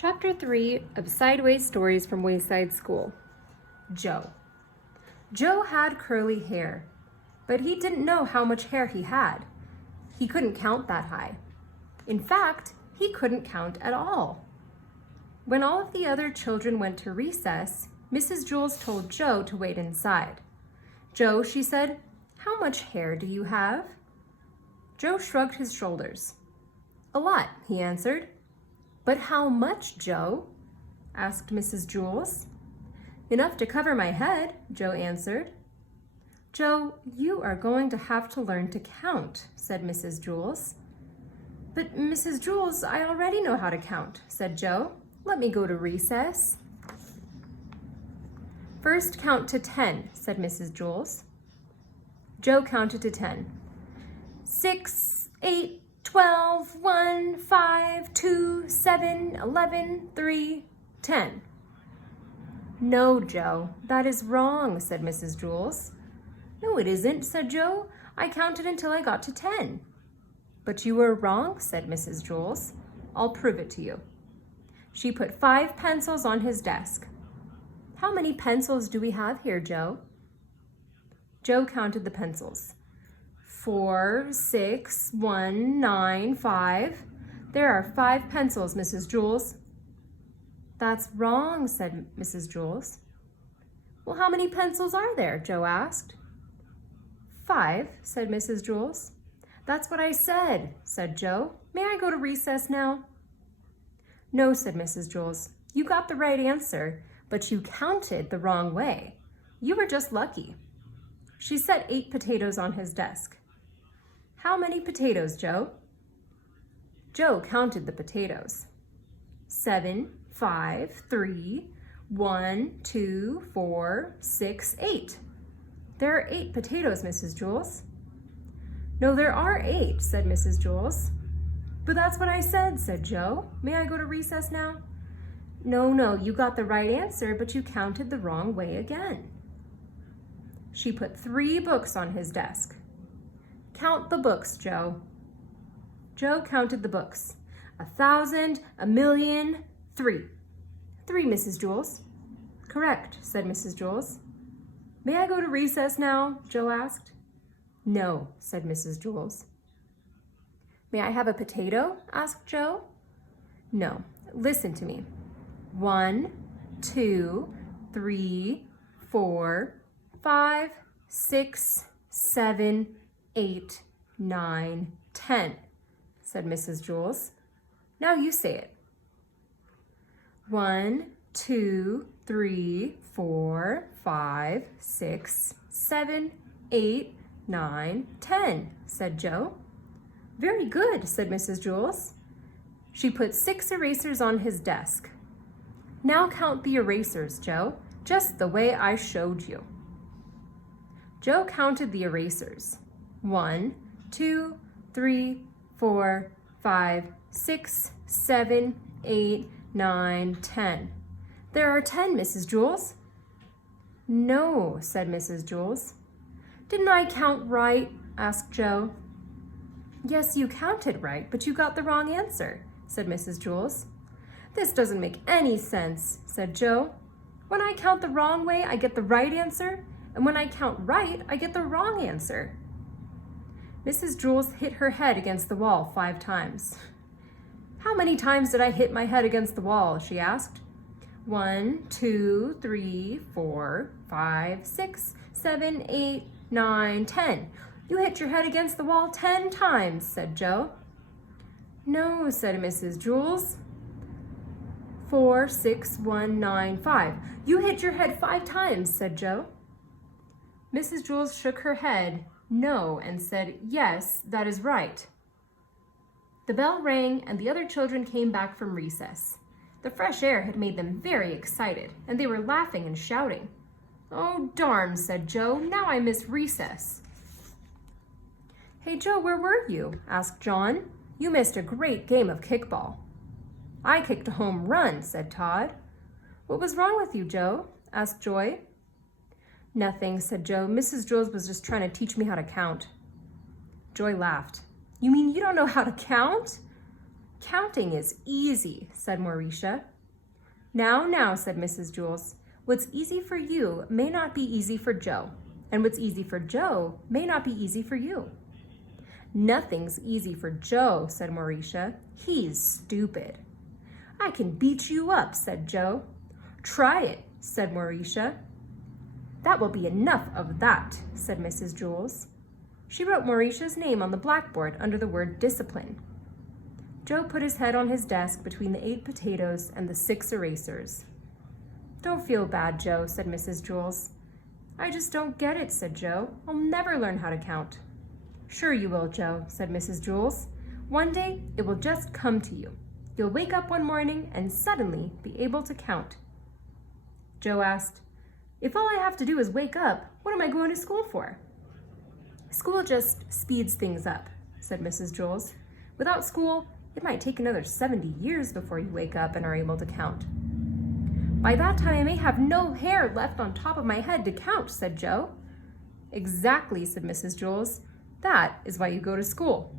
Chapter 3 of Sideways Stories from Wayside School. Joe. Joe had curly hair, but he didn't know how much hair he had. He couldn't count that high. In fact, he couldn't count at all. When all of the other children went to recess, Mrs. Jules told Joe to wait inside. "Joe," she said, "how much hair do you have?" Joe shrugged his shoulders. "A lot," he answered. "But how much, Joe?" asked Mrs. Jules. "Enough to cover my head," Joe answered. "Joe, you are going to have to learn to count," said Mrs. Jules. "But Mrs. Jules, I already know how to count," said Joe. "Let me go to recess." "First count to 10, said Mrs. Jules. Joe counted to 10. 6, 8, 12, 1, 5, 2, 7, 11, 3, 10. "No, Joe, that is wrong," said Mrs. Jules. "No, it isn't," said Joe. "I counted until I got to 10. "But you were wrong," said Mrs. Jules. "I'll prove it to you." She put 5 pencils on his desk. "How many pencils do we have here, Joe?" Joe counted the pencils. 4, 6, 1, 9, 5. "There are 5 pencils, Mrs. Jules." "That's wrong," said Mrs. Jules. "Well, how many pencils are there?" Joe asked. 5, said Mrs. Jules. "That's what I said," said Joe. "May I go to recess now?" "No," said Mrs. Jules. "You got the right answer, but you counted the wrong way. You were just lucky." She set 8 potatoes on his desk. "How many potatoes, Joe?" Joe counted the potatoes. 7, 5, 3, 1, 2, 4, 6, 8. "There are 8 potatoes, Mrs. Jules." "No, there are 8, said Mrs. Jules. "But that's what I said Joe. "May I go to recess now?" No, you got the right answer, but you counted the wrong way again." She put 3 books on his desk. "Count the books, Joe." Joe counted the books. 1,000, 1,000,000, 3. 3, Mrs. Jules. "Correct," said Mrs. Jules. "May I go to recess now?" Joe asked. "No," said Mrs. Jules. "May I have a potato?" asked Joe. "No, listen to me. 1, 2, 3, 4, 5, 6, 7, 8, 9, 10, said Mrs. Jules. "Now you say it." 1, 2, 3, 4, 5, 6, 7, 8, 9, 10, said Joe. "Very good," said Mrs. Jules. She put 6 erasers on his desk. "Now count the erasers, Joe, just the way I showed you." Joe counted the erasers. 1, 2, 3, 4, 5, 6, 7, 8, 9, 10. "There are 10, Mrs. Jules." "No," said Mrs. Jules. "Didn't I count right?" asked Joe. "Yes, you counted right, but you got the wrong answer," said Mrs. Jules. "This doesn't make any sense," said Joe. "When I count the wrong way, I get the right answer, and when I count right, I get the wrong answer." Mrs. Jules hit her head against the wall 5 times. "How many times did I hit my head against the wall?" she asked. 1, 2, 3, 4, 5, 6, 7, 8, 9, 10. "You hit your head against the wall 10 times, said Joe. "No," said Mrs. Jules. 4, 6, 1, 9, 5. "You hit your head 5 times, said Joe. Mrs. Jules shook her head no and said, "Yes, that is right." The bell rang and the other children came back from recess. The fresh air had made them very excited, and they were laughing and shouting. "Oh, darn," said Joe. "Now I miss recess." "Hey, Joe, where were you?" asked John. "You missed a great game of kickball." "I kicked a home run," said Todd. "What was wrong with you, Joe?" asked Joy. "Nothing," said Joe. "Mrs. Jules was just trying to teach me how to count." Joy laughed. "You mean you don't know how to count?" Counting is easy, said Mauricia. Now, said Mrs. Jules. What's easy for you may not be easy for Joe, and what's easy for Joe may not be easy for you. Nothing's easy for Joe, said Mauricia. He's stupid. I can beat you up, said Joe. Try it, said Mauricia. That will be enough of that, said Mrs. Jules. She wrote Mauricia's name on the blackboard under the word discipline. Joe put his head on his desk between the 8 potatoes and the 6 erasers. Don't feel bad, Joe, said Mrs. Jules. I just don't get it, said Joe. I'll never learn how to count. Sure you will, Joe, said Mrs. Jules. One day it will just come to you. You'll wake up one morning and suddenly be able to count. Joe asked, If all I have to do is wake up, what am I going to school for? School just speeds things up, said Mrs. Jules. Without school, it might take another 70 years before you wake up and are able to count. By that time, I may have no hair left on top of my head to count, said Joe. Exactly, said Mrs. Jules. That is why you go to school.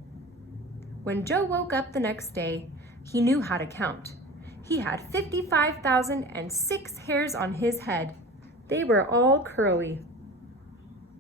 When Joe woke up the next day, he knew how to count. He had 55,006 hairs on his head. They were all curly.